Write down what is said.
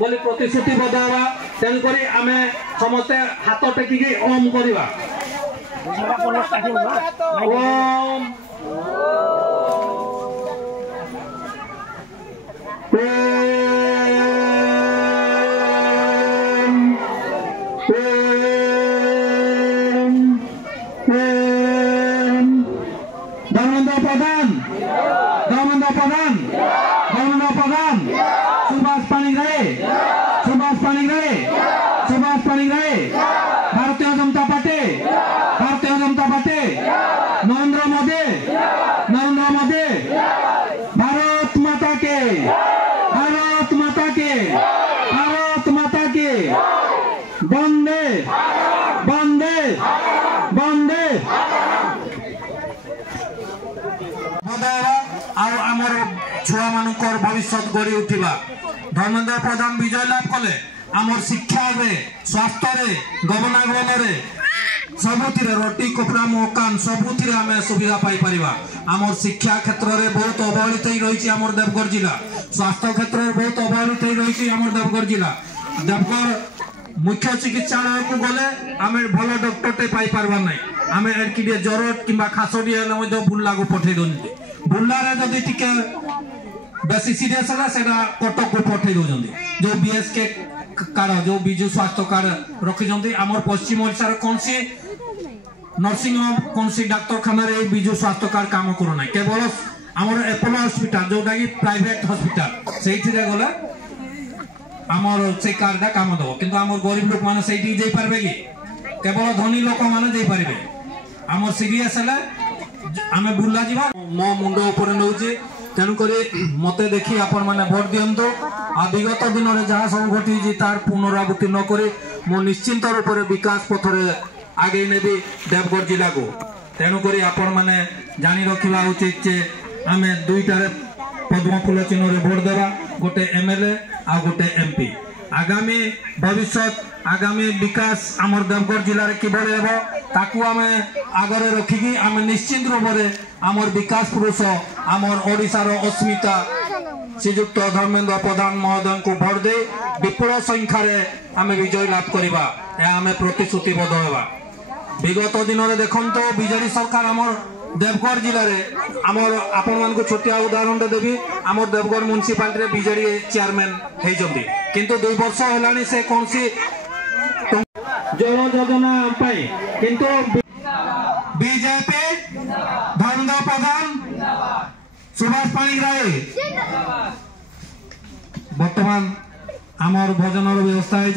बोली प्रतिश्रुतिबद्ध हवा तेणुक आम समस्ते हाथ टेकिक ओम करवा ओम धर्मेंद्र प्रधान सुभाष पाणिग्राही भारतीय जनता पार्टी नरेंद्र मोदी भारत माता के वंदे वंदे वंदे आमर छुआ मानकर भविष्य गढ़ी उठा धर्मेंद्र प्रधान विजय लाभ कले आमर शिक्षा स्वास्थ्य गमनागमन सबुति रोटी कपड़ा मकान सबुति आम सुविधा पाई परिबा आमर शिक्षा क्षेत्र में बहुत अवहेलित रही आमर देवगढ़ जिला स्वास्थ्य क्षेत्र में बहुत अवहेलित रही आमर देवगढ़ जिला देवगढ़ मुख्य चिकित्सालय को गले आम भल डॉक्टर टे पाई पारबार ना आम एड़की ज्वर कि खासटी बुर्ला को पठे दौर बुर्लारे जदि टिके बेसी सीरियस है कटक को पठे दौरान जो बीएसके कार्ड जो विजु स्वास्थ्य कार्ड रखिंट आम पश्चिम ओडिशार कौन सी नर्सिंग होम कौन सी डाक्तखाना विजु स्वास्थ्य कार्ड काम करूना केवल आमर एपोलो हॉस्पिटल जोटा कि प्राइवेट हॉस्पिटल से गले आमर से कार्ड काम दब किंतु आमर गरीब लोक मैंने से पारे कि केवल धनी लोक मैंने पारे आमर सीरीयस है आम बुर्ला जा मो मुंड उपर नौ तेणुक मत देखी आपण मैंने भोट दिंतु आ विगत दिन में जहाँ सब घटी तार पुनरावृत्ति नक मो निश्चिंत रूप से विकास पथरे आगे नेबी देवगढ़ जिला को तेणुक आपण मैंने जानी रखा उचित जे आम दुईटार पद्म फूल चिन्ह भोट देवा गोटे एमएलए आ गोटे एमपी आगामी भविष्य आगामी विकास आमर देवगढ़ जिले में किभली हे ताकू आम आगरे रखिकी आम निश्चिंत रूप से आमर विकास पुरुष आमर ओडिशार अस्मिता श्रीजुक्त धर्मेंद्र प्रधान महोदय को भोट दे विपुल संख्यार आम विजय लाभ करवा आम प्रतिश्रुतिबद्ध होगा विगत दिन में देखो बीजेडी सरकार आमर देवगढ़ जिले में आमर आपण मान छोटिया उदाहरण देवी आमर देवगढ़ म्युनिसिपालिटी बीजेडी चेयरमैन होती किंतु 2 वर्ष है से कौन सी जल योजना किंतु बीजेपी धर्मेंद्र प्रधान सुभाष पाणिग्राही बर्तमान आमर भोजन व्यवस्था है।